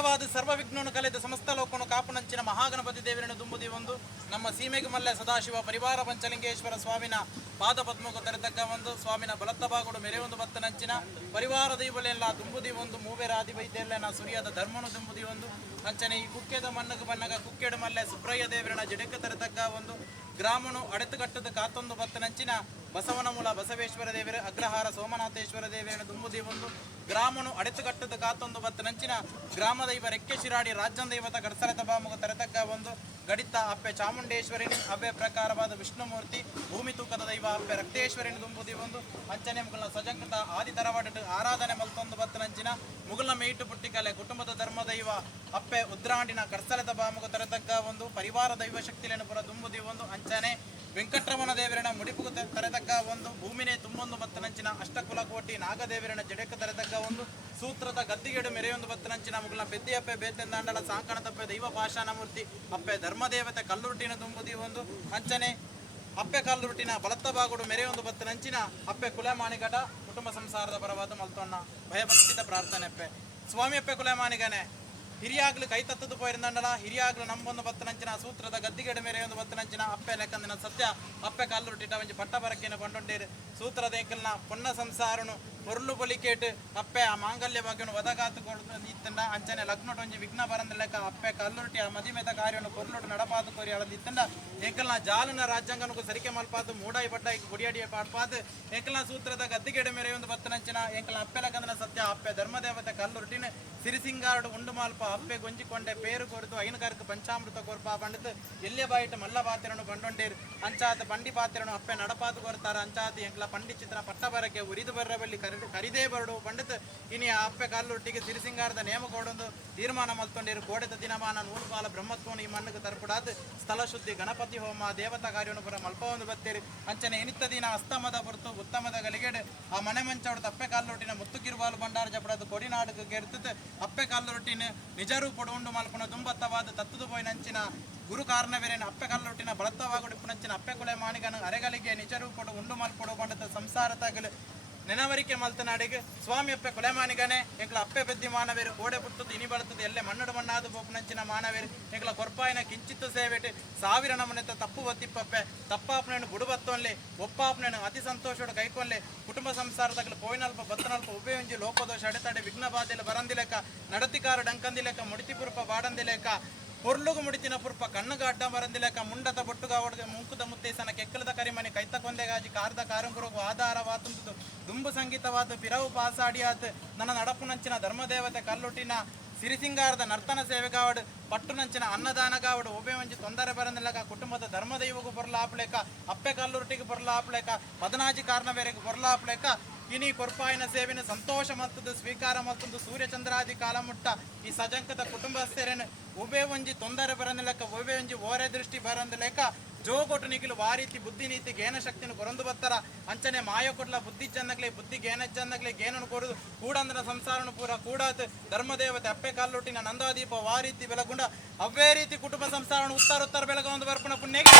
ಸಮಸ್ತವಾದ ಸರ್ವ ವಿಘ್ನವನ್ನು ಕಲೆದು ಸಮಸ್ತ ಲೋಕವನ್ನು ಕಾಪುನಂಚಿನ ಮಹಾಗಣಪತಿ ದೇವರನ್ನು ದುಂಬುದಿ ಒಂದು ನಮ್ಮ ಸೀಮೆಗೆ ಮಲ್ಲೆ ಸದಾಶಿವ ಪರಿವಾರ ಪಂಚಲಿಂಗೇಶ್ವರ ಸ್ವಾಮಿನ ಪಾದ ಪದ್ಮಕ್ಕೆ ತೆರೆತಕ್ಕ ಒಂದು ಸ್ವಾಮಿನ ಬಲತ್ತಬಾಗುಡು ಮೆರೆ ಒಂದು ಬತ್ತನಂಚಿನ ಪರಿವಾರ ದೈವಲೆಲ್ಲ ದುಂಬುದಿ ಒಂದು ಮೂವೆರಾದಿ ವೈದ್ಯಲ್ಲ ಸುರಿಯಾದ ಧರ್ಮನು ದುಂಬುದಿ ಒಂದು ಅಂಚನೆ ಈ ಕುಕ್ಕೆದ ಮಣ್ಣಗೆ ಬಣ್ಣಗ ಕುಕ್ಕೆಡು ಮಲ್ಲೆ ಸುಬ್ರಯ್ಯ ದೇವರನ್ನ ಜಡಕ್ಕೆ ತೆರೆತಕ್ಕ ಒಂದು ಗ್ರಾಮನು ಅಡೆತುಕಟ್ಟದ ಕಾತೊಂದು ಬತ್ತನಂಚಿನ ಬಸವನ ಮೂಲ ಬಸವೇಶ್ವರ ದೇವರ ಅಗ್ರಹಾರ ಸೋಮನಾಥೇಶ್ವರ ದೇವರನ್ನು ದುಂಬುದಿ ಒಂದು ಗ್ರಾಮನು ಅಡೆತುಕಟ್ಟದ ಕಾತೊಂದು ಬತ್ತನಂಚಿನ ಗ್ರಾಮ ದೈವ ರೆಕ್ಕೆ ಶಿರಾಡಿ ರಾಜ್ಯ ದೈವತ ಗಡಸರತ ಬಾಮುಗ ತೆರೆತಕ್ಕ ಒಂದು ಗಡಿತ ಅಪ್ಪೆ ಚಾಮುಂಡೇಶ್ವರಿನಿ ಅವೇ ಪ್ರಕಾರವಾದ ವಿಷ್ಣುಮೂರ್ತಿ ಭೂಮಿ ತೂಕದ ದೈವ ಅಪ್ಪೆ ರಕ್ತೇಶ್ವರಿನಿ ದುಂಬುದಿ ಒಂದು ಅಂಚನೆ ಮುಗುಲ್ನ ಸಜಂಕೃತ ಆದಿ ತರವಾಡ ಆರಾಧನೆ ಮಲ್ತೊಂದು ಬತ್ತನಂಚಿನ ಮುಗುಲ್ನ ಮೇಟು ಪುಟ್ಟಿಕಲೆ ಕುಟುಂಬದ ಧರ್ಮ ದೈವ ಅಪ್ಪೆ ಉದ್ರಾಂಡಿನ ಕರ್ಸಲದ ಬಾಮುಗ ತೆರೆತಕ್ಕ ಒಂದು ಪರಿವಾರ ದೈವ ಶಕ್ತಿಯನ್ನು ಪುರ ದುಂಬುದಿ ಒಂದು ಅಂಚನೆ ವೆಂಕಟರಮಣ ದೇವರನ ಮುಡಿಪುಗು ತೆರೆತಕ್ಕ ಒಂದು ಭೂಮಿನೇ ತುಂಬೊಂದು ಬತ್ತನಂಚಿನ ಅಷ್ಟಕುಲಕೋಟಿ ನಾಗದೇವರನ ಜಡಕ್ಕೆ ತೆರೆತಕ್ಕ ಒಂದು ಸೂತ್ರದ ಗದ್ದಿಗೆಡು ಮೆರೆಯೊಂದು ಬತ್ತನಂಚಿನ ಮುಗುಲ ಬೆದ್ದಿಯಪ್ಪೆ ಬೇತೆಂದಾಂಡಲ ಸಾಂಕಣ ತಪ್ಪೆ ದೈವ ಪಾಷಾಣ ಮೂರ್ತಿ ಅಪ್ಪೆ ಧರ್ಮದೇವತೆ ಕಲ್ಲುರುಟಿನ ದುಂಬುದಿ ಒಂದು ಅಂಚನೆ ಅಪ್ಪೆ ಕಲ್ಲುರುಟಿನ ಬಲತ್ತಬಾಗುಡು ಮೆರೆಯೊಂದು ಬತ್ತನಂಚಿನ ಅಪ್ಪೆ ಕುಲಮಾಣಿಗಡ ಕುಟುಂಬ ಸಂಸಾರದ ಪರವಾದ ಮಲ್ತೊಣ್ಣ ಭಯಭಕ್ತಿದ ಪ್ರಾರ್ಥನೆ ಅಪ್ಪೆ ಸ್ವಾಮಿ ಅಪ್ಪೆ ಕುಲಮಾಣಿಗನೆ ಹಿರಿಯಾಗ್ಲು ಕೈ ತತ್ತದು ಪೋயிருந்தಂಡಲ ಹಿರಿಯಾಗ್ಲು ನಂಬೊಂದು ಬತ್ತನಂಚಿನ ಸೂತ್ರದ ಗದ್ದಿಗೆಡು ಮೇರೆ ಒಂದು ಬತ್ತನಂಚಿನ ಅಪ್ಪೆ ಲೆಕ್ಕಂದಿನ ಸತ್ಯ ಅಪ್ಪೆ ಕಾಲುರುಟಿಟ ಒಂಜಿ ಪಟ್ಟ ಬರಕೇನ ಕೊಂಡೊಂಡೇರು ಸೂತ್ರದ ಏಕಲ್ನ ಪೊನ್ನ ಸಂಸಾರನು ಪೊರ್ಲು ಬಲಿಕೇಟ್ ಅಪ್ಪೆ ಆ ಮಾಂಗಲ್ಯ ಭಾಗ್ಯನು ವದಗಾತು ಇತ್ತಂಡ ಅಂಚನೆ ಲಗ್ನೊಟ್ಟು ಒಂಜಿ ವಿಘ್ನ ಬರಂದ ಲೆಕ್ಕ ಅಪ್ಪೆ ಕಲ್ಲುರುಟಿ ಆ ಮದಿಮೆದ ಕಾರ್ಯವನ್ನು ಪೊರ್ಲೊಟ್ಟು ನಡಪಾತು ಕೋರಿ ಅಳದಿತ್ತಂಡ ಏಕಲ್ನ ಜಾಲನ ರಾಜ್ಯಾಂಗನಕ್ಕೂ ಸರಿಕೆ ಮಲ್ಪಾತು ಮೂಡಾಯಿ ಬಡ್ಡಾಯಿ ಗುಡಿಯಾಡಿಯ ಪಾಡ್ಪಾತು ಏಕಲ್ನ ಸೂತ್ರದ ಗದ್ದಿಗೆಡು ಮೇರೆ ಒಂದು ಬತ್ತನಂಚಿನ ಏಕಲ್ನ ಅಪ್ಪೆ ಲೆಕ್ಕಂದಿನ ಸತ್ಯ ಅಪ್ಪೆ ಧರ್ಮದೇವತೆ ಕಲ್ಲುರುಟಿನ ಸಿರಿಸಿಂಗಾರಡು ಉಂಡು ಮಾಲ್ಪ ಅಪ್ಪೆ ಗೊಂಜಿಕೊಂಡೆ ಪೇರು ಕೊರದು ಐನುಗಾರಕ್ಕೆ ಪಂಚಾಮೃತ ಕೊರ್ಪ ಬಂಡಿತು ಎಲ್ಲೆ ಬಾಯಿಟ್ಟು ಮಲ್ಲ ಪಾತ್ರೆಯನ್ನು ಬಂಡೊಂಡೇರು ಅಂಚಾತ ಪಂಡಿ ಪಾತ್ರೆಯನ್ನು ಅಪ್ಪೆ ನಡಪಾತು ಕೊರ್ತಾರ ಅಂಚಾತ ಎಂಕ್ಲ ಪಂಡಿ ಚಿತ್ರ ಪಟ್ಟ ಬರಕ್ಕೆ ಉರಿದು ಬರ್ರ ಬಲ್ಲಿ ಕರಿದೇ ಬರಡು ಬಂಡಿತು ಇನಿ ಆ ಅಪ್ಪೆ ಕಾಲುಟ್ಟಿಗೆ ಸಿರಿಸಿಂಗಾರದ ನೇಮ ಕೊಡೊಂದು ತೀರ್ಮಾನ ಮಲ್ತೊಂಡೇರು ಕೋಡೆದ ದಿನಮಾನ ನೂರುಪಾಲ ಬ್ರಹ್ಮತ್ವನು ಈ ಮಣ್ಣಿಗೆ ತರ್ಪುಡಾದು ಸ್ಥಳ ಶುದ್ಧಿ ಗಣಪತಿ ಹೋಮ ದೇವತಾ ಕಾರ್ಯವನ್ನು ಪುರ ಮಲ್ಪ ಒಂದು ಬತ್ತೇರಿ ಅಂಚನೆ ಎನಿತ್ತ ದಿನ ಅಸ್ತಮದ ಹೊರತು ಉತ್ತಮದ ಗಲಿಗೆಡೆ ಆ ಮನೆ ಮಂಚ ಹೊಡೆದು ಅಪ್ಪೆ ಕಾಲುಟ್ಟಿನ ಮುತ್ತುಕಿರುವಾಲು ಬಂಡಾರ ಜಪಡದು ಕೊಡಿನಾಡು ಗೆರ್ತದೆ ಅಪ್ಪೆ ಕಾಲುರೊಟ್ಟಿನ ನಿಜ ರೂಪಡು ಉಂಡು ಮಲ್ಪುನ ದುಂಬತ್ತವಾದ ತತ್ತದು ಪೋಯಿ ನಂಚಿನ ಗುರು ಕಾರಣವೇರೇನು ಅಪ್ಪೆ ಕಾಲುರೊಟ್ಟಿನ ಬಳತ್ತವಾಗುಡಿಪು ನಂಚಿನ ಅಪ್ಪೆ ಕುಲೆ ಮಾಣಿಗನ ಅರೆಗಲಿಗೆ ನಿಜ ರೂಪಡು ಉಂಡು ಮಲ್ಪಡು ಬಂಡದ ಸಂಸಾರ ತಗಲು ನೆನವರಿಕೆ ಮಲ್ತನಾಡಿಗೆ ಸ್ವಾಮಿ ಅಪ್ಪೆ ಕೊಲೆ ಮಾನಿಗನೆ ಎಂಕ್ಲ ಅಪ್ಪೆ ಬೆದ್ದಿ ಮಾನವೇರು ಕೋಡೆ ಪುಟ್ಟದು ಇನಿ ಬಳುತ್ತದೆ ಎಲ್ಲೆ ಮಣ್ಣಡು ಮಣ್ಣಾದು ಬೋಪು ನಂಚಿನ ಮಾನವೇರು ಎಂಕ್ಲ ಕೊರ್ಪಾಯಿನ ಕಿಂಚಿತ್ತು ಸೇವೆಟ್ ಸಾವಿರ ನಮನೆತ್ತ ತಪ್ಪು ಒತ್ತಿಪ್ಪಪ್ಪೆ ತಪ್ಪಾಪನೇನು ಬುಡುಬತ್ತೊನ್ಲೆ ಒಪ್ಪಾಪನೇನು ಅತಿ ಸಂತೋಷೋಡು ಕೈಕೊನ್ಲೆ ಕುಟುಂಬ ಸಂಸಾರದಾಗಲು ಪೋಯಿನಲ್ಪ ಬತ್ತನಲ್ಪ ಉಪಯೋಂಜಿ ಲೋಪದೋಷ ಅಡೆತಡೆ ವಿಘ್ನ ಬಾಧೆಯಲ್ಲಿ ಬರಂದಿಲೆಕ್ಕ ನಡತಿಕಾರ ಡಂಕಂದಿಲೆಕ್ಕ ಮುಡಿತಿಪುರುಪ ಬಾಡಂದಿಲೆಕ್ಕ ಪೊರ್ಲುಗು ಮುಡಿತಿನ ಪುರ್ಪ ಕಣ್ಣುಗ ಅಡ್ಡ ಬರಂದಿಲೆಕ್ಕ ಮುಂಡತ ಬೊಟ್ಟುಗ ಒಡಗೆ ಮುಂಕುದ ಮುತ್ತೇಸನ ಕೆಕ್ಕಲದ ಕರಿಮನೆ ಕೈತ ಕೊಂದೆಗಾಜಿ ಕಾರದ ಕಾರಂಗುರುಗು ಆಧಾರವಾತುಂದು ದುಂಬು ಸಂಗೀತವಾದ ಪಿರವು ಪಾಸಾಡಿಯಾತ್ ನನ್ನ ನಡಪು ನಂಚಿನ ಧರ್ಮದೇವತೆ ಕಲ್ಲುಟ್ಟಿನ ಸಿರಿಸಿಂಗಾರದ ನರ್ತನ ಸೇವೆಗಾವಡು ಪಟ್ಟು ನಂಚಿನ ಅನ್ನದಾನಗಾವಡು ಒಬ್ಬೆ ಒಂಜಿ ತೊಂದರೆ ಬರಂದಿಲ್ಲಕ ಕುಟುಂಬದ ಧರ್ಮದೈವಗೂ ಬರಲಾಪ್ಲೇಕ ಅಪ್ಪೆ ಕಲ್ಲುರುಟಿಗೆ ಬರಲಾಪ್ಲೇಕ ಪದನಾಜಿ ಕಾರಣವೇರೆಗೂ ಬರಲಾಪ್ಲೇಕ ಇನಿ ಕೊರ್ಪಾಯಿನ ಸೇವೆನ ಸಂತೋಷ ಮಲ್ತದ್ದು ಸ್ವೀಕಾರ ಮಲ್ತದ್ದು ಸೂರ್ಯಚಂದ್ರಾದಿ ಕಾಲ ಮುಟ್ಟ ಈ ಸಜಂಕದ ಕುಟುಂಬಸ್ಥರೇನು ಒಬ್ಬೆ ಒಂಜಿ ತೊಂದರೆ ಬರಂದಿಲ್ಲಕ ಒಬ್ಬೆ ಒಂಜಿ ಓರೆ ದೃಷ್ಟಿ ಬರಂದಿಲೆಕ್ಕ ಜೋಗೊಟ್ಟು ನಿಖಿಲು ವಾರೀತಿ ಬುದ್ಧಿ ನೀತಿ ಗೇನ ಶಕ್ತಿನ ಕೊರಂದು ಬತ್ತರ ಅಂಚನೆ ಮಾಯ ಕೊಡ್ಲ ಬುದ್ಧಿ ಚಂದಗ್ಲಿ ಬುದ್ಧಿ ಗೇನ ಚಂದಗ್ಲಿ ಗೇನನು ಕೊಡುದು ಕೂಡಂದ್ರ ಸಂಸಾರನು ಪೂರ ಕೂಡಾತ್ ಧರ್ಮದೇವತೆ ಅಪ್ಪೆ ಕಾಲುಟ್ಟಿನ ನಂದಾದೀಪ ವಾರೀತಿ ಬೆಳಗುಂಡ ಅವೇ ರೀತಿ ಕುಟುಂಬ ಸಂಸಾರನು ಉತ್ತರ ಬೆಳಗ ಒಂದು ಬರ್ಪಣ ಪುಣ್ಯಗೆ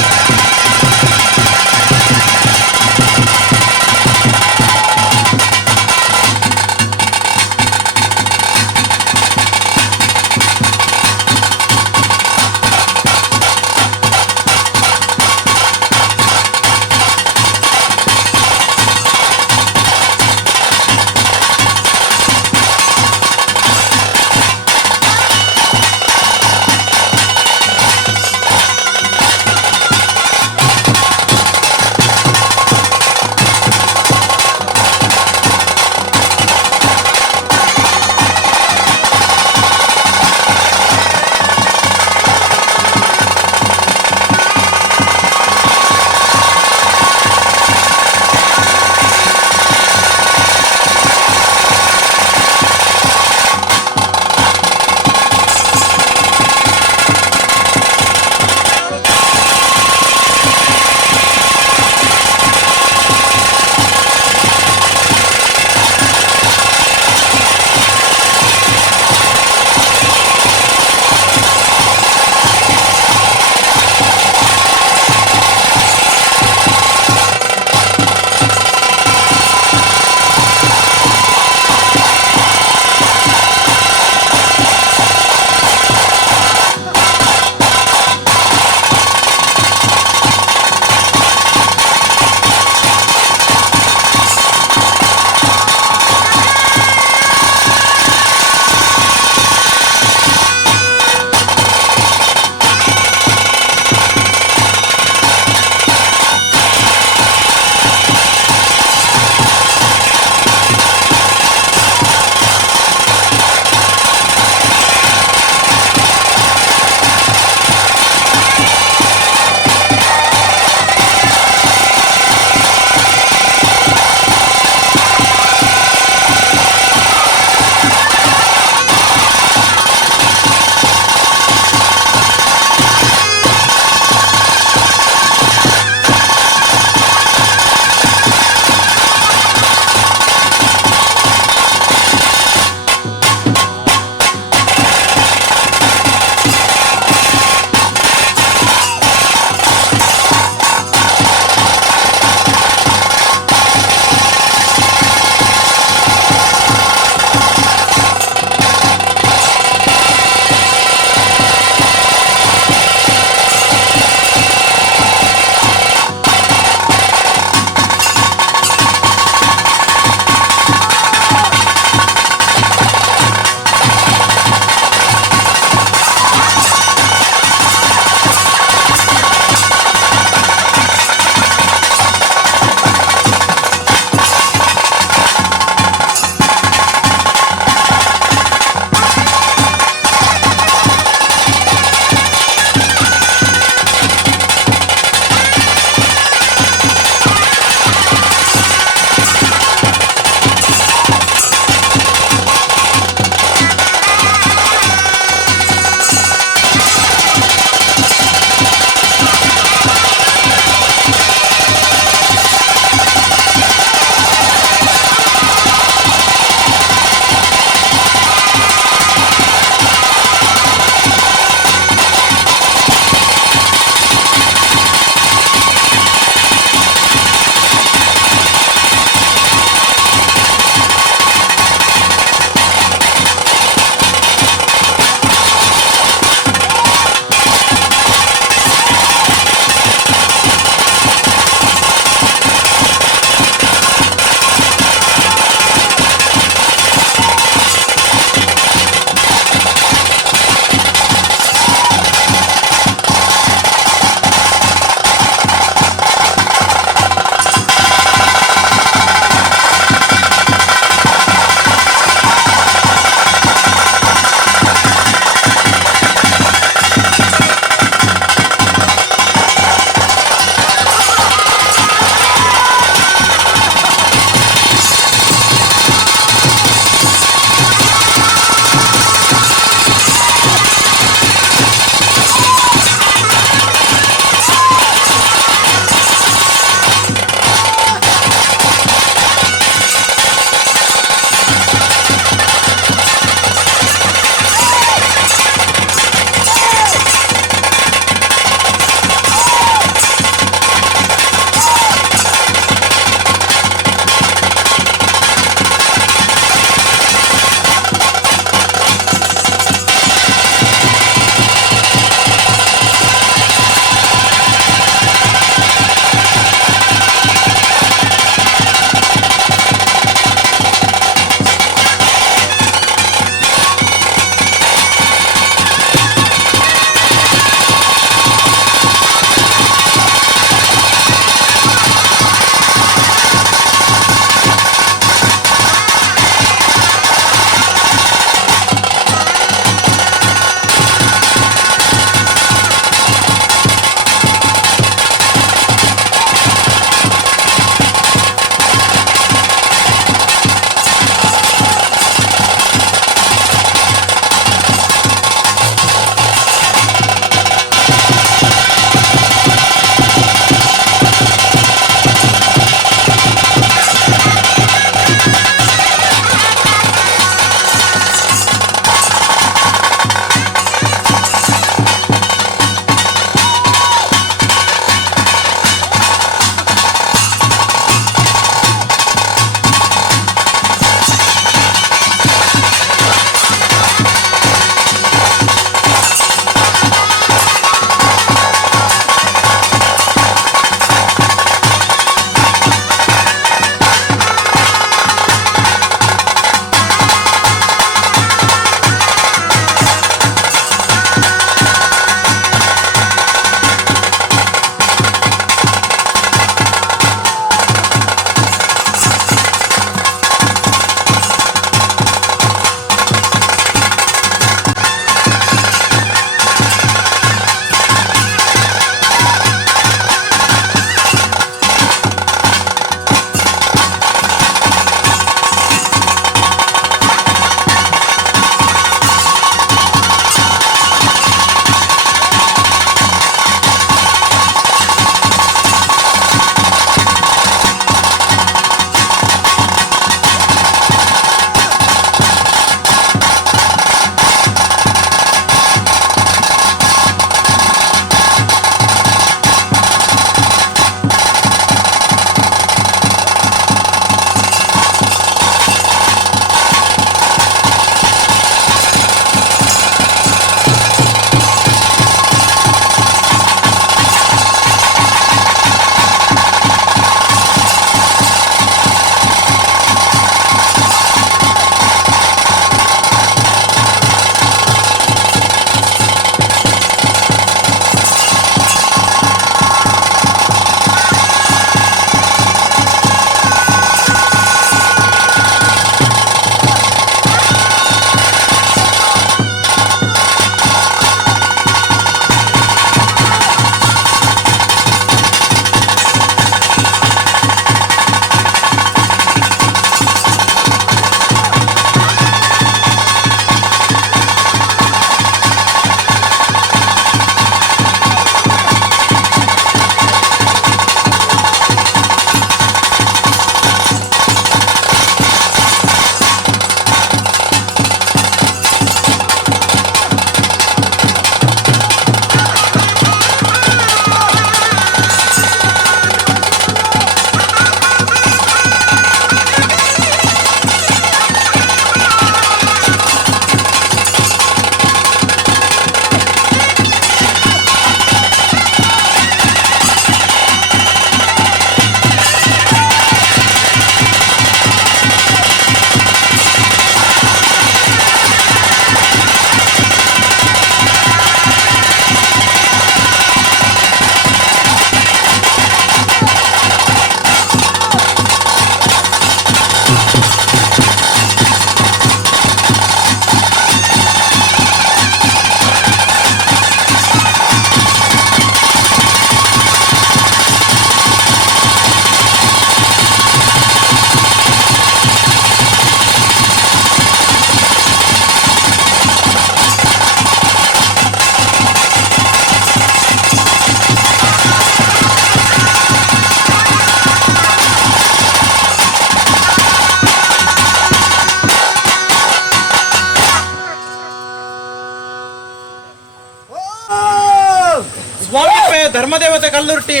ಸ್ವಾಮಿ ಧರ್ಮದೇವತೆ ಕಲ್ಲುರ್ಟಿ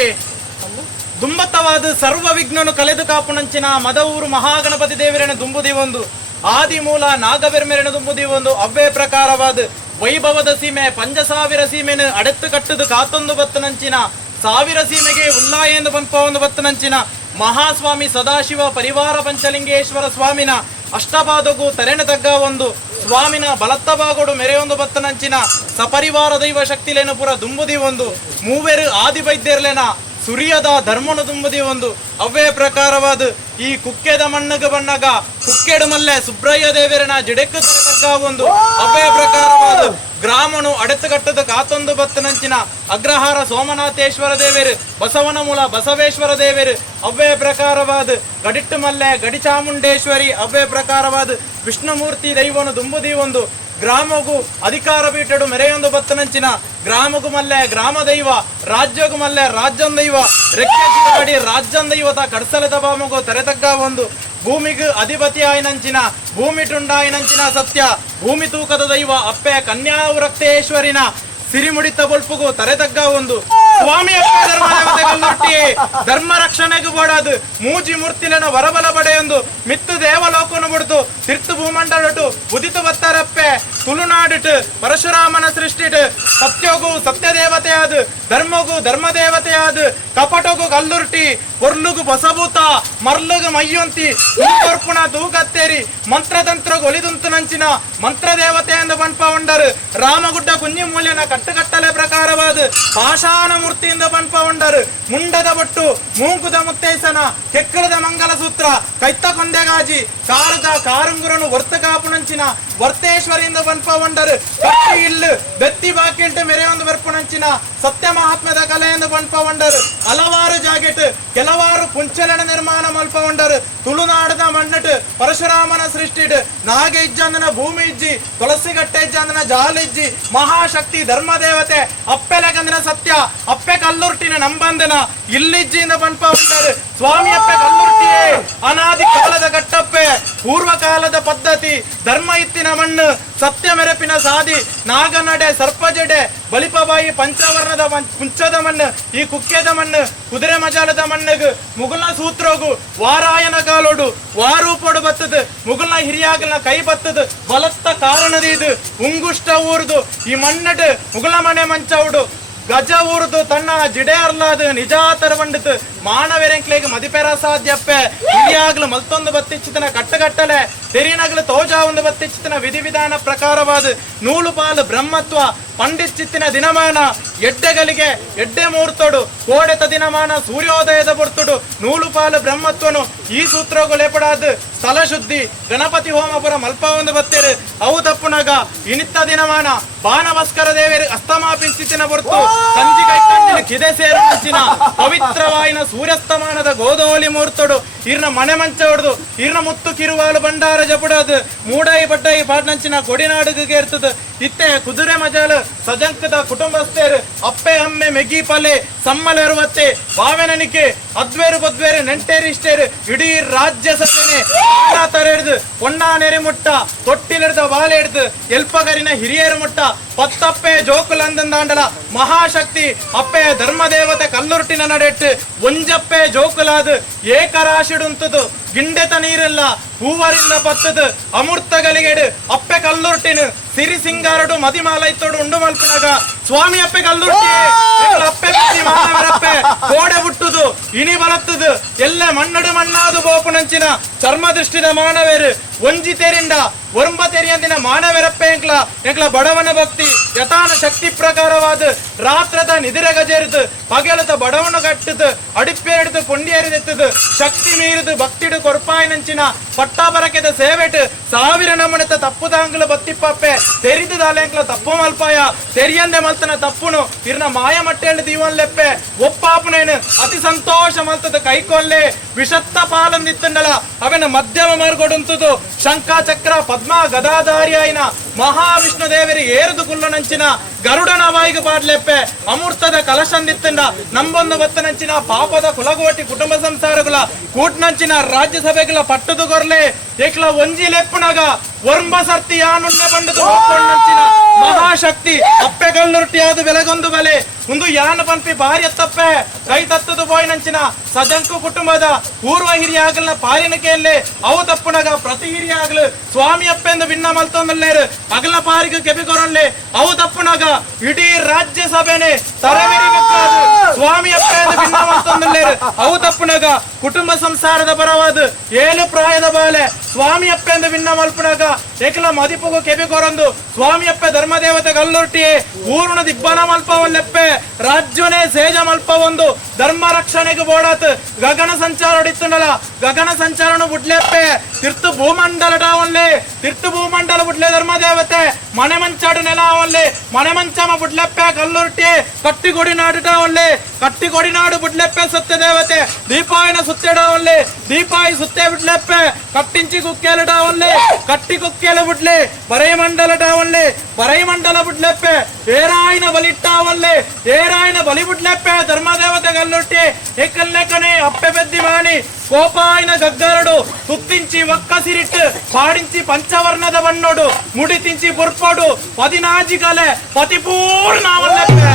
ದುಂಬತ್ತವಾದ ಸರ್ವ ವಿಘ್ನನು ಕಲೆದು ಕಾಪುನಂಚಿನ ಮದವೂರು ಮಹಾಗಣಪತಿ ದೇವರೇನ ದುಂಬುದಿ ಒಂದು ಆದಿ ಮೂಲ ನಾಗಬೆರ್ಮೆರೆನ ದುಂಬುದಿ ಒಂದು ಅವ್ವೇ ಪ್ರಕಾರವಾದ ವೈಭವದ ಸೀಮೆ 5,000 ಸೀಮೆನ ಅಡೆತ್ತು ಕಟ್ಟದು ಕಾತೊಂದು ಬತ್ತನಂಚಿನ 1000 ಸೀಮೆಗೆ ಉಲ್ಲಾ ಎಂದು ಬಂಪ ಒಂದು ಬತ್ತನಂಚಿನ ಮಹಾಸ್ವಾಮಿ ಸದಾಶಿವ ಪರಿವಾರ ಪಂಚಲಿಂಗೇಶ್ವರ ಸ್ವಾಮಿನ ಅಷ್ಟಪಾದಗೂ ತೆರೆನ ತಗ್ಗ ಒಂದು ಸ್ವಾಮಿನ ಬಲತ್ತಬಾಗೋಡು ಮೆರೆಯೊಂದು ಬತ್ತನಂಚಿನ ಸಪರಿವಾರ ದೈವ ಶಕ್ತಿಲೇನ ಪುರ ದುಂಬುದಿ ಒಂದು ಮೂವೆರು ಆದಿ ವೈದ್ಯರ್ಲೇನ ಸುರಿಯದ ಧರ್ಮನು ತುಂಬುದಿ ಒಂದು ಅವ್ವೇ ಪ್ರಕಾರವಾದ ಈ ಕುಕ್ಕೆದ ಮಣ್ಣಗ ಬಣ್ಣಗ ಕುಕ್ಕೆಡು ಮಲ್ಲೆ ಸುಬ್ರಯ್ಯ ದೇವರನ ಜಿಡೆಕ್ಕು ತರತಕ್ಕ ಒಂದು ಅವ್ವೇ ಪ್ರಕಾರವಾದ ಗ್ರಾಮನು ಅಡೆತುಗಟ್ಟದ ಕಾತೊಂದು ಬತ್ತನಂಚಿನ ಅಗ್ರಹಾರ ಸೋಮನಾಥೇಶ್ವರ ದೇವರು ಬಸವನ ಮೂಲ ಬಸವೇಶ್ವರ ದೇವರು ಅವ್ವೇ ಪ್ರಕಾರವಾದ ಗಡಿಟ್ಟು ಮಲ್ಲೆ ಗಡಿ ಚಾಮುಂಡೇಶ್ವರಿ ಅವ್ವೇ ಪ್ರಕಾರವಾದ ವಿಷ್ಣುಮೂರ್ತಿ ದೈವನು ದುಂಬುದಿ ಒಂದು ಗ್ರಾಮಗೂ ಅಧಿಕಾರ ಪೀಠಡು ಮೆರೆಯೊಂದು ಬತ್ತನಂಚಿನ ಗ್ರಾಮಗೂ ಮಲ್ಲೆ ಗ್ರಾಮ ದೈವ ರಾಜ್ಯಗೂ ಮಲ್ಲೆ ರಾಜ್ಯಂ ದೈವ ರೆಕ್ಕೆ ರಾಜ್ಯಂ ದೈವತ ಕಡ್ಸಲದ ಬಾಮಗು ತೆರೆತಗ್ಗ ಒಂದು ಭೂಮಿಗೂ ಅಧಿಪತಿ ಆಯ್ನಂಚಿನ ಭೂಮಿ ಟುಂಡಾಯ್ನಂಚಿನ ಸತ್ಯ ಭೂಮಿ ತೂಕದ ದೈವ ಅಪ್ಪೆ ಕನ್ಯಾವೃತ್ತೇಶ್ವರಿನ ಸಿರಿಮುಡಿತ ಬೊಲ್ಪುಗು ತರೆತಗ್ಗ ಒಂದು ಸ್ವಾಮಿ ಅಪ್ಪ ಧರ್ಮದೇವತೆ ಕಲ್ಲುರ್ಟಿ ಧರ್ಮ ರಕ್ಷಣೆಗೂ ಬೋಡದು ಮೂಜಿ ಮೂರ್ತಿಲನ ವರಬಲ ಬಡೆಯೊಂದು ಮಿತ್ತು ದೇವಲೋಕನು ಬಿಡ್ತು ತಿರ್ತು ಭೂಮಂಡಲಟು ಉದಿತು ಬತ್ತಾರಪ್ಪೆ ತುಳುನಾಡಿಟ್ಟು ಪರಶುರಾಮನ ಸೃಷ್ಟಿಟ್ ಸತ್ಯಗೂ ಸತ್ಯ ದೇವತೆಯಾದ ಧರ್ಮಗೂ ಧರ್ಮ ದೇವತೆಯಾದ ಕಪಟಗೂ ಕಲ್ಲುರ್ಟಿ ಪೊರ್ಲುಗು ಬಸಭೂತ ಮರ್ಲುಗು ಮಯ್ಯೊಂತಿ ತೂರ್ಪುಣ ತೂಗತ್ತೇರಿ ಮಂತ್ರತಂತ್ರಗು ಒಲಿದುಂತು ನಂಚಿನ ಮಂತ್ರ ದೇವತೆ ಎಂದು ಬಣ್ಪ ಉಂಡರು ರಾಮಗುಡ್ಡ ಕುಂಜಿ ಮೂಲ್ಯನ ಕಟ್ಟುಕಟ್ಟಲೆ ಪ್ರಕಾರವಾದ ಪಾಷಾಣ ಮೂರ್ತಿಯಿಂದ ಬಣ್ಪ ಉಂಡರು ಮುಂಡದ ಬೊಟ್ಟು ಮೂಂಕುದ ಮುತ್ತೈಸನ ಕೆಕ್ಕಳದ ಮಂಗಲ ಸೂತ್ರ ಕೈತ್ತ ಕೊಂದೆಗಾಜಿ ಕಾರದ ಕಾರುಂಗುರನು ವರ್ತ ಕಾಪುನಂಚಿನ ವರ್ತೇಶ್ವರಿಯಿಂದ ಬಣ್ಪ ಉಂಡರು ಕಟ್ಟಿ ಇಲ್ಲು ಬೆತ್ತಿ ಬಾಕಿಂಟು ಮೆರೆಯೊಂದು ಬರ್ಪುನಂಚಿನ ಸತ್ಯ ಮಹಾತ್ಮದ ಕಲೆಯಿಂದ ಬಣ್ಪ ಉಂಡರು ಹಲವಾರು ಜಾಗೆಟ್ ಕೆಲವಾರು ಪುಂಚಲನ ನಿರ್ಮಾಣ ಮಲ್ಪ ಉಂಡರು ತುಳುನಾಡದ ಮಣ್ಣಟ್ ಪರಶುರಾಮನ ಸೃಷ್ಟಿಟ್ ನಾಗ ಇಜ್ಜಂದನ ಭೂಮಿ ಇಜ್ಜಿ ತುಳಸಿಗಟ್ಟೆ ಇಜ್ಜಂದನ ಜಾಲಿಜ್ಜಿ ಮಹಾಶಕ್ತಿ ಧರ್ಮ ದೇವತೆ ಅಪ್ಪೆಲೆಗಂದಿನ ಸತ್ಯ ಅಪ್ಪೆ ಕಲ್ಲುರ್ಟಿನ ನಂಬಂದನ ಇಲ್ಲಿಜ್ಜಿಯಿಂದ ಬಣ್ಪ ಉಂಡರು ಸ್ವಾಮಿ ಅಪ್ಪೆ ಕಲ್ಲುರ್ಟಿಯೇ ಅನಾದಿ ಕಾಲದ ಕಟ್ಟಪ್ಪೆ ಪೂರ್ವ ಕಾಲದ ಪದ್ಧತಿ ಧರ್ಮ ಇತ್ತಿನ ಮಣ್ಣು ಸತ್ಯ ಮೆರಪಿನ ಸಾದಿ ನಾಗನಡೆ ಸರ್ಪಜಡೆ ಬಲಿಪಬಾಯಿ ಪಂಚವರ್ಣದ ಪುಂಚದ ಮಣ್ಣು ಈ ಕುಕ್ಕೆದ ಮಣ್ಣು ಕುದುರೆ ಮಜಾಲದ ಮಣ್ಣಗು ಮುಗುಲ್ನ ಸೂತ್ರೋಗು ವಾರಾಯನ ಕಾಲೋಡು ವಾರೂಪೋಡು ಬತ್ತದು ಮುಗುಲ್ನ ಹಿರಿಯಾಗಲ್ನ ಕೈ ಬತ್ತದು ಬಲತ್ತ ಕಾರಣದ ಇದು ಉಂಗುಷ್ಟ ಊರ್ದು ಈ ಮಣ್ಣಡು ಮುಗುಲ ಮನೆ ಮಂಚವುಡು ಗಜ ಊರ್ದು ತನ್ನ ಜಿಡೆ ಅರ್ಲಾದು ನಿಜಾತರ ಬಂಡಿತು ಮಾನವೆರೆಂಕ್ಲೆಗೆ ಮದಿಪೆರ ಸಾಧ್ಯಪ್ಪೆ ಹಿರಿಯಾಗ್ಲು ಮಲ್ತೊಂದು ಬತ್ತಿಚ್ಚಿತನ ಕಟ್ಟಗಟ್ಟಲೆ ತೆರಿನಗ್ಲು ತೋಜಾ ಒಂದು ಬತ್ತಿಚ್ಚಿತನ ವಿಧಿವಿಧಾನ ಪ್ರಕಾರವಾದ ನೂಲು ಪಾಲು ಬ್ರಹ್ಮತ್ವ ಪಂಡಿಚ್ಚಿತ್ತಿನ ದಿನಮಾನ ಎಡ್ಡೆಗಳಿಗೆ ಎಡ್ಡೆ ಮುಹೂರ್ತೋಡು ಕೋಡೆತ ದಿನಮಾನ ಸೂರ್ಯೋದಯದ ಬೊರ್ತುಡು ನೂಲು ಪಾಲು ಬ್ರಹ್ಮತ್ವನು ಈ ಸೂತ್ರಗಳು ಸ್ಥಳ ಶುದ್ಧಿ ಗಣಪತಿ ಹೋಮಪುರ ಮಲ್ಪ ಒಂದು ಬತ್ತೇರು ಅವು ತಪ್ಪುನಾಗ ಇನಿತ್ತ ದಿನಮಾನ ಬಾಣಭಸ್ಕರ ದೇವರಿ ಅಸ್ತಮಾಪಿಂಚಿನ ಬೊರ್ತು ಸಂಜಿ ಕೈಕಂಡಿನ ಕಿದೆ ಸೇರಿನ ಪವಿತ್ರವಾಯಿನ ಸೂರ್ಯಸ್ತಮಾನದ ಗೋಧೋಲಿ ಮುಹೂರ್ತೋಡು ಇರ್ನ ಮನೆ ಮಂಚ ಹೊಡೆದು ಇರ್ನ ಮುತ್ತು ಕಿರುವಾಲು ಭಂಡಾರ ಜಪುಡದು ಮೂಡಾಯಿ ಬಡ್ಡಾಯಿ ಪಾಡ್ನಂಚಿನ ಕೊಡಿನಾಡುಗೆ ಇರ್ತದ ಇತ್ತೆ ಕುದುರೆ ಮಜಾಲು ಸಜಂಕದ ಕುಟುಂಬಸ್ಥರು ಅಪ್ಪೆ ಅಮ್ಮೆ ಮೆಗಿ ಪಲೆ ಸಮ್ಮಲೆರುವತ್ತೆ ಬಾವೆನನಿಕೆ ಅದ್ವೇರು ಬದ್ವೇರು ನೆಂಟೇರಿ ಇಷ್ಟೇರು ಇಡೀ ರಾಜ್ಯ ಸಭೆನೆ ತರೆಡ್ದು ಪೊಣ್ಣ ನೆರೆ ಮುಟ್ಟ ತೊಟ್ಟಿಲಿಡ್ದ ಬಾಲೆ ಹಿಡ್ದು ಎಲ್ಪಗರಿನ ಹಿರಿಯರು ಮುಟ್ಟ ಪತ್ತಪ್ಪೆ ಜೋಕುಲಂದಂದಾಂಡಲ ಮಹಾಶಕ್ತಿ ಅಪ್ಪೆ ಧರ್ಮದೇವತೆ ಕಲ್ಲುರ್ಟಿನ ನಡೆಟ್ಟು ಒಂಜಪ್ಪೆ ಜೋಕುಲಾದು ಏಕರಾಶಿಡುಂತದು ಗಿಂಡೆತ ನೀರಿಲ್ಲ ಹೂವರಿಲ್ಲ ಪತ್ತದು ಅಮೃತಗಳಿಗೆಡು ಅಪ್ಪೆ ಕಲ್ಲುರ್ಟಿನ ಸಿರಿ ಸಿಂಗಾರಡು ಮದಿಮಾಲೈತೋಡು ಉಂಡು ಮಲ್ಪನಾಗ ಸ್ವಾಮಿ ಅಪ್ಪೆ ಕಲ್ಲುರ್ಟಿ ಅಪ್ಪೆ ಮಾನವರಪ್ಪೆ ಕೋಡೆ ಬಿಟ್ಟುದು ಇನಿ ಬಲತ್ತದು ಎಲ್ಲ ಮಣ್ಣಡು ಮಣ್ಣಾದು ಬೋಪುನಂಚಿನ ಚರ್ಮ ದೃಷ್ಟಿದ ಮಾನವೇರು ಒಂಜಿ ತೆರಿಂದ ಒರಂಬ ತೆರಿಯಂದಿನ ಮಾನವರಪ್ಪೆ ಎಂಕ್ಲ ಬಡವನ ಭಕ್ತಿ ಯಥಾನ ಶಕ್ತಿ ಪ್ರಕಾರವಾದ ರಾತ್ರದ ನಿದಿರ ಗಜೆರಿದು ಪಗೆಲದ ಬಡವನ ಕಟ್ಟದು ಅಡಿಪೇರಿದು ಪುಂಡಿಯರಿದೆತ್ತದು ಶಕ್ತಿ ಮೀರಿದು ಭಕ್ತಿಡು ಕೊರ್ಪಾಯಿನಂಚಿನ ಪಟ್ಟಾಬರಕೆದ ಸೇವೆಟ್ ಸಾವಿರ ನಮನೆತ ತಪ್ಪುದಾಂಗ್ಲ ಬತ್ತಿಪ್ಪಪ್ಪೆ ತೆರಿದು ದಾಲೆಂಕ್ಲ ತಪ್ಪು ಮಲ್ಪಾಯ ತೆರಿಯಂದೆ ಮಲ್ತನ ತಪ್ಪುನು ಇರ್ನ ಮಾಯ ಮಟ್ಟೆಂಡು ದೀವನ್ ಲೆಪ್ಪೆ ಒಪ್ಪಾಪನೇನು ಅತಿ ಸಂತೋಷ ಮಲ್ತದ ಕೈಕೊಲ್ಲೆ ವಿಷತ್ತ ಪಾಲಂದಿತ್ತಂಡಲ ಅವನ ಮಧ್ಯಮ ಮಾರ್ಗೊಡುಂತದು ಶಂಕ ಚಕ್ರ ಪದ್ಮ ಗದಾಧಾರಿಯಾಯಿನ ಮಹಾವಿಷ್ಣು ದೇವರಿ ಏರುದು ಕುಲ್ಲನಂಚಿನ ಗರುಡನ ವಾಯಿಗೆ ಪಾಡ್ಲೆಪ್ಪೆ ಅಮೃತದ ಕಲಶಂದಿತ್ತಂಡ ನಂಬೊಂದು ಬತ್ತನಂಚಿನ ಪಾಪದ ಕುಲಗೋಟಿ ಕುಟುಂಬ ಸಂಸಾರಗಳ ಕೂಟ್ನಂಚಿನ ರಾಜ್ಯಸಭೆಗಳ ಪಟ್ಟದು ಗೊರ್ಲೆ ಏಕ್ಲ ಒಂಜಿ ಲೆಪ್ಪುನಗ ವರ್ಂಬ ಸರ್ತಿ ಯಾನುಣ್ಣ ಬಂಡದು ಹೋಗ್ಕೊಂಡಂಚಿನ ಮಹಾಶಕ್ತಿ ಅಪ್ಪೆ ಕಲ್ಲುರುಟಿಯಾದ ಬೆಳಗೊಂದು ಬಲೆ ಒಂದು ಯಾನ ಪಂಪಿ ಭಾರಿ ಎತ್ತಪ್ಪೆ ಕೈ ತತ್ತದು ಬೋಯ್ನಂಚಿನ ಸಜಂಕು ಕುಟುಂಬದ ಪೂರ್ವ ಹಿರಿಯ ಆಗಲ್ನ ಪಾಲಿನಕೆಯಲ್ಲೇ ಅವು ತಪ್ಪುನಗ ಪ್ರತಿ ಹಿರಿಯ ಆಗಲು ಸ್ವಾಮಿ ಅಪ್ಪೆಂದು ಭಿನ್ನ ಮಲ್ತೊಂದಲ್ಲೇರು ಅಗಲ ಪಾರಿಗೆ ಕೆಬಿಕೊರಲ್ಲೇ ಅವು ತಪ್ಪುನಗ ಇಡೀ ರಾಜ್ಯ ಸಭೆನೆ ತರಬೇರಿಬೇಕಾದ ಸ್ವಾಮಿ ಅಪ್ಪೆಂದು ಭಿನ್ನ ಮಲ್ತೊಂದಲ್ಲೇರು ಅವು ತಪ್ಪುನಗ ಕುಟುಂಬ ಸಂಸಾರದ ಪರವಾದ 7 ಪ್ರಾಯದ ಬಾಲೆ ಸ್ವಾಮಿ ಅಪ್ಪೆಂದು ಭಿನ್ನ ಮಲ್ಪುನಗ ಏಕಲ ಮದಿಪುಗು ಕೆಬಿಕೊರಂದು ಸ್ವಾಮಿ ಅಪ್ಪೆ ಧರ್ಮದೇವತೆ ಕಲ್ಲುರ್ಟಿಯೇ ಊರುಣ ದಿಬ್ಬನ ಮಲ್ಪವಲ್ಲೆಪ್ಪೆ ರಾಜ್ಯನೇ ಸೇಜ ಮಲ್ಪ ಒಂದು ಧರ್ಮ ರಕ್ಷಣೆಗೆ ಬೋಡಾತ್ ಗಗನ ಸಂಚಾರ ಹೊಡಿತುಂಡಲ ಗಗನ ಸಂಚಾರನು ಬುಡ್ಲೆಪ್ಪೆ ತಿರ್ತು ಭೂಮಂಡಲ ಟಾವನ್ಲೆ ತಿರ್ತು ಭೂಮಂಡಲ ಬುಡ್ಲೆ ಧರ್ಮ ದೇವತೆ ಮನೆ ಮಂಚಾಡು ನೆಲ ಅವನ್ಲೆ ಮನೆ ಮಂಚಮ ಬುಡ್ಲೆಪ್ಪೆ ಕಲ್ಲುರ್ಟಿ ಕಟ್ಟಿಗೊಡಿ ನಾಡು ಟಾವನ್ಲೆ ಕಟ್ಟಿಗೊಡಿ ನಾಡು ಬುಡ್ಲೆಪ್ಪೆ ಸತ್ಯ ದೇವತೆ ದೀಪಾಯಿನ ಸುತ್ತೆಡಾವನ್ಲೆ ದೀಪಾಯಿ ಸುತ್ತೆ ಬಿಡ್ಲೆಪ್ಪೆ ಕಟ್ಟಿಂಚಿ ಕುಕ್ಕೇಲು ಟಾವನ್ಲೆ ಕಟ್ಟಿ ಕುಕ್ಕೇಲು ಬುಡ್ಲೆ ಬರೈ ಮಂಡಲ ಟಾವನ್ಲೆ ಬರೈ ಮಂಡಲ ಬುಡ್ಲೆಪ್ಪೆ ಏರಾಯಿನ ಬಲಿಟ್ಟಾವನ್ಲೆ ಏರಾಯಿನ ಬಲಿ ಬುಡ್ಲೆಪ್ಪೆ ಧರ್ಮ ದೇವತೆ ಕಲ್ಲುರ್ಟಿ ಏಕಲ್ಲೆಕನೆ ಅಪ್ಪೆ ಬೆದ್ದಿ ಬಾಣಿ ಕೋಪಾಯಿನ ಗಗ್ಗರಡು ತುತ್ತಿಂಚಿ ಒಕ್ಕಸಿರಿಟ್ಟು ಪಾಡಿಂಚಿ ಪಂಚವರ್ಣದ ಬಣ್ಣೋಡು ಮುಡಿ ತಿಂಚಿ ಬುರ್ಪೋಡು ಪದಿನಾಜಿ ಕಲೆ ಪತಿಪೂರ್ಣವಲ್ಲೆಪ್ಪೆ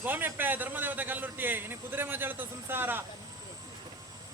ಸ್ವಾಮಿಯಪ್ಪ ಧರ್ಮದೇವತೆ ಕಲ್ಲುರ್ಟಿ ಇನ್ನು ಕುದುರೆ ಮಜಳತ ಸಂಸಾರ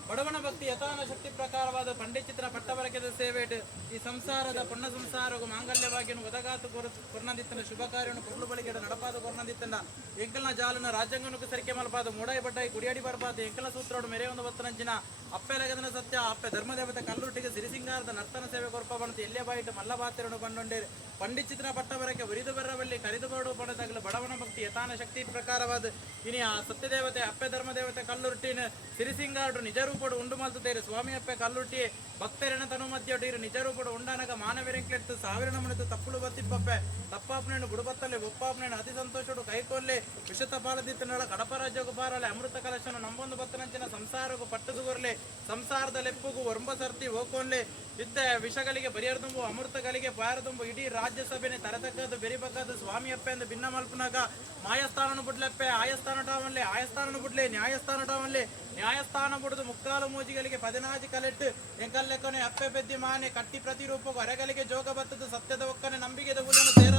ಬಡವನ ಭಕ್ತಿ ಯಥಾನ ಶಕ್ತಿ ಪ್ರಕಾರವಾದ ಪಂಡಿಚಿತ್ರ ಪಟ್ಟಬರಕೆದ ಸೇವೆಟ್ ಈ ಸಂಸಾರದ ಪುಣ್ಯ ಸಂಸಾರವು ಮಾಂಗಲ್ಯವಾಗಿ ಒದಗಾತು ಕೊರ್ನಂದಿತ್ತನ ಶುಭ ಕಾರ್ಯವನ್ನು ಕೊರ್ಲು ಬಳಿಗೆಡ ನಡಪಾದ ಕೊರ್ನಂದಿತ್ತಂಡ ಎಂಕಲ್ನ ಜಾಲನ ರಾಜ್ಯಾಂಗನಕ್ಕೆ ಸರಿಕೆ ಮಲ್ಪಾದ ಮೂಡಾಯಿ ಬಡ್ಡಾಯಿ ಕುಡಿಯಾಡಿ ಬರ್ಬಾದ ಎಂಕಲ ಸೂತ್ರೋಡು ಮೆರೆ ಒಂದು ಬತ್ತನಂಚಿನ ಅಪ್ಪೆಲಗದನ ಸತ್ಯ ಅಪ್ಪೆ ಧರ್ಮದೇವತೆ ಕಲ್ಲುಟ್ಟಿಗೆ ಸಿರಿಸಿಂಗಾರದ ನರ್ತನ ಸೇವೆ ಕೊರ್ಪ ಬಂತು ಎಲ್ಲೇ ಬಾಯಿಟ್ಟು ಮಲ್ಲ ಬಾತಿರನ್ನು ಬಂಡೊಂಡೇರು ಪಂಡಿಚಿತ್ರ ಪಟ್ಟಬರಕೆ ಉರಿದು ಬರವಲ್ಲಿ ಕರಿದು ಬರಡು ಪಡೆದಾಗಲು ಬಡವನ ಭಕ್ತಿ ಯಥಾನ ಶಕ್ತಿ ಪ್ರಕಾರವಾದ ಇನಿ ಆ ಸತ್ಯದೇವತೆ ಅಪ್ಪೆ ಧರ್ಮದೇವತೆ ಕಲ್ಲುರ್ಟಿನ ಸಿರಿಸಿಂಗಾಡು ನಿಜ ರೂಪಡು ಉಂಡು ಮಲ್ತುತ್ತೇರು ಸ್ವಾಮಿ ಅಪ್ಪೆ ಕಲ್ಲುಟ್ಟಿ ಭಕ್ತರಿನ ತನು ಮಧ್ಯೊಟ್ಟಿರು ನಿಜ ರೂಪಡು ಉಂಡಾನಗ ಮಾನವರೆಂಕ್ಲೆಟ್ಟು ಸಾವಿರ ನಮನಿತು ತಪ್ಪುಳು ಬತ್ತಿಪ್ಪಪ್ಪೆ ತಪ್ಪಾಪನೇನು ಬುಡುಬತ್ತಲೆ ಒಪ್ಪಾಪನೇನು ಅತಿ ಸಂತೋಷಡು ಕೈಕೊಲ್ಲೆ ವಿಷತ ಪಾಲದಿತ್ತನಳ ಕಡಪ ರಾಜ್ಯಗೂ ಪಾರಲೆ ಅಮೃತ ಕಲಶನು ನಂಬೊಂದು ಬತ್ತನಂಚಿನ ಸಂಸಾರಗೂ ಪಟ್ಟದು ಗೊರ್ಲೆ ಸಂಸಾರದ ಲೆಪ್ಪುಗೂ ಒರ್ಂಬ ಸರ್ತಿ ಹೋಗೋನ್ಲೆ ಇದ್ದ ವಿಷಗಳಿಗೆ ಬರಿಯರ್ದುಂಬು ಅಮೃತಗಳಿಗೆ ಪಾರದುಂಬು ಇಡೀ ರಾಜ್ಯಸಭೆನೆ ತರತಕ್ಕದ್ದು ಬೆರಿಬೇಕಾದ ಸ್ವಾಮಿ ಅಪ್ಪೆ ಎಂದು ಭಿನ್ನ ಮಲ್ಪನಾಗ ಮಾಯಸ್ಥಾನನು ಬಿಡ್ಲೆಪ್ಪೆ ಆಯಸ್ಥಾನ ಟಾವನ್ಲೆ ಆಯಸ್ಥಾನನು ಬಿಡ್ಲೆ ನ್ಯಾಯಸ್ಥಾನ ಟಾವನ್ಲೆ ನ್ಯಾಯಸ್ಥಾನ ಬಿಡುದು ಮುಕ್ಕಾಲು ಮೂಜಿಗಳಿಗೆ 14 ಕಲೆಟ್ಟು ಎಂಕಲ್ಲೆಕ್ಕನೆ ಅಪ್ಪೆ ಬೆದ್ದಿ ಮಾನೆ ಕಟ್ಟಿ ಪ್ರತಿರೂಪಗೂ ಅರೆಗಲಿಗೆ ಜೋಗ ಬತ್ತದು ಸತ್ಯದ ಒಕ್ಕನೆ ನಂಬಿಕೆದ ಹುಲ್ಲನ್ನು ಸೇರ